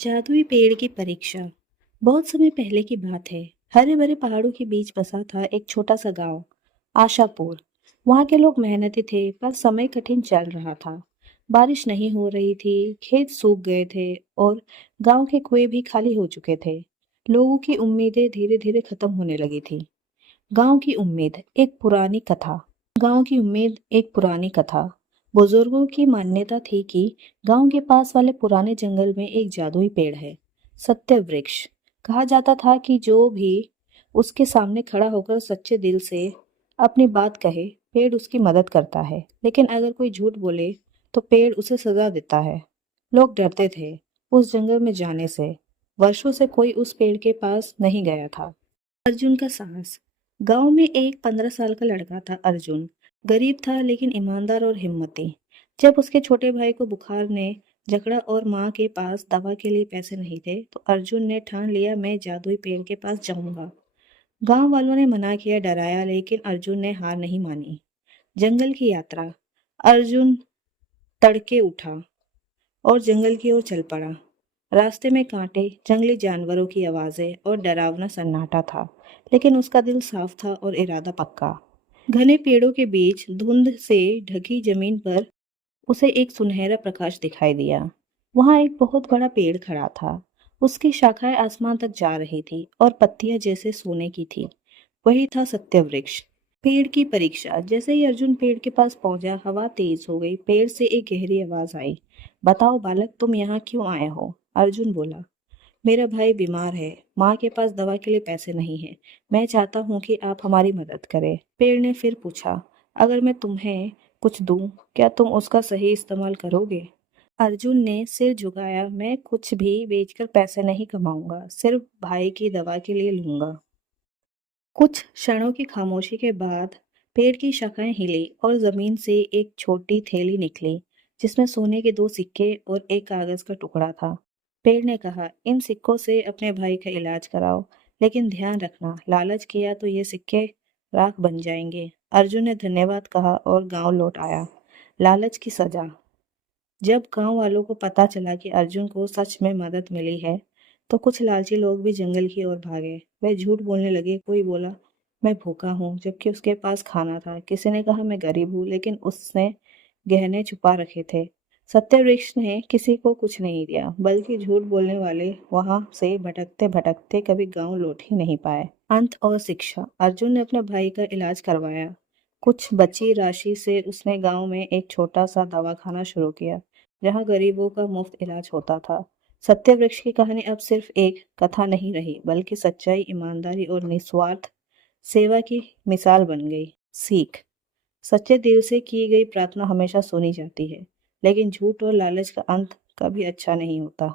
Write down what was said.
जादुई पेड़ की परीक्षा। बहुत समय पहले की बात है। हरे भरे पहाड़ों के बीच बसा था एक छोटा सा गांव, आशापुर। वहां के लोग मेहनती थे, पर समय कठिन चल रहा था। बारिश नहीं हो रही थी, खेत सूख गए थे और गांव के कुएं भी खाली हो चुके थे। लोगों की उम्मीदें धीरे धीरे खत्म होने लगी थी। गांव की उम्मीद एक पुरानी कथा। गांव की उम्मीद एक पुरानी कथा। बुजुर्गों की मान्यता थी कि गांव के पास वाले पुराने जंगल में एक जादुई पेड़ है, सत्य वृक्ष। कहा जाता था कि जो भी उसके सामने खड़ा होकर सच्चे दिल से अपनी बात कहे, पेड़ उसकी मदद करता है। लेकिन अगर कोई झूठ बोले तो पेड़ उसे सजा देता है। लोग डरते थे उस जंगल में जाने से। वर्षों से कोई उस पेड़ के पास नहीं गया था। अर्जुन का साहस। गांव में एक 15 साल का लड़का था, अर्जुन। गरीब था लेकिन ईमानदार और हिम्मती। जब उसके छोटे भाई को बुखार ने जकड़ा और माँ के पास दवा के लिए पैसे नहीं थे, तो अर्जुन ने ठान लिया, मैं जादुई पेड़ के पास जाऊंगा। गांव वालों ने मना किया, डराया, लेकिन अर्जुन ने हार नहीं मानी। जंगल की यात्रा। अर्जुन तड़के उठा और जंगल की ओर चल पड़ा। रास्ते में कांटे, जंगली जानवरों की आवाजें और डरावना सन्नाटा था, लेकिन उसका दिल साफ था और इरादा पक्का। घने पेड़ों के बीच धुंध से ढकी जमीन पर उसे एक सुनहरा प्रकाश दिखाई दिया। वहां एक बहुत बड़ा पेड़ खड़ा था। उसकी शाखाएं आसमान तक जा रही थी और पत्तियां जैसे सोने की थी। वही था सत्य वृक्ष। पेड़ की परीक्षा। जैसे ही अर्जुन पेड़ के पास पहुंचा, हवा तेज हो गई। पेड़ से एक गहरी आवाज आई, बताओ बालक, तुम यहाँ क्यों आए हो? अर्जुन बोला, मेरा भाई बीमार है, माँ के पास दवा के लिए पैसे नहीं है। मैं चाहता हूँ कि आप हमारी मदद करें। पेड़ ने फिर पूछा, अगर मैं तुम्हें कुछ दूं, क्या तुम उसका सही इस्तेमाल करोगे? अर्जुन ने सिर झुकाया, मैं कुछ भी बेचकर पैसे नहीं कमाऊंगा, सिर्फ भाई की दवा के लिए लूंगा। कुछ क्षणों की खामोशी के बाद पेड़ की शाखाएं हिली और जमीन से एक छोटी थैली निकली, जिसमें सोने के 2 सिक्के और एक कागज का टुकड़ा था। पेड़ ने कहा, इन सिक्कों से अपने भाई का इलाज कराओ, लेकिन ध्यान रखना, लालच किया तो ये सिक्के राख बन जाएंगे। अर्जुन ने धन्यवाद कहा और गांव लौट आया। लालच की सजा। जब गांव वालों को पता चला कि अर्जुन को सच में मदद मिली है, तो कुछ लालची लोग भी जंगल की ओर भागे। वे झूठ बोलने लगे। कोई बोला, मैं भूखा हूँ, जबकि उसके पास खाना था। किसी ने कहा, मैं गरीब हूँ, लेकिन उसने गहने छुपा रखे थे। सत्य वृक्ष ने किसी को कुछ नहीं दिया, बल्कि झूठ बोलने वाले वहां से भटकते भटकते कभी गांव लौट ही नहीं पाए। अंत और शिक्षा। अर्जुन ने अपने भाई का इलाज करवाया। कुछ बची राशि से उसने गांव में एक छोटा सा दवाखाना शुरू किया, जहां गरीबों का मुफ्त इलाज होता था। सत्य वृक्ष की कहानी अब सिर्फ एक कथा नहीं रही, बल्कि सच्चाई, ईमानदारी और निस्वार्थ सेवा की मिसाल बन गई। सीख। सच्चे दिल से की गई प्रार्थना हमेशा सुनी जाती है, लेकिन झूठ और लालच का अंत कभी अच्छा नहीं होता।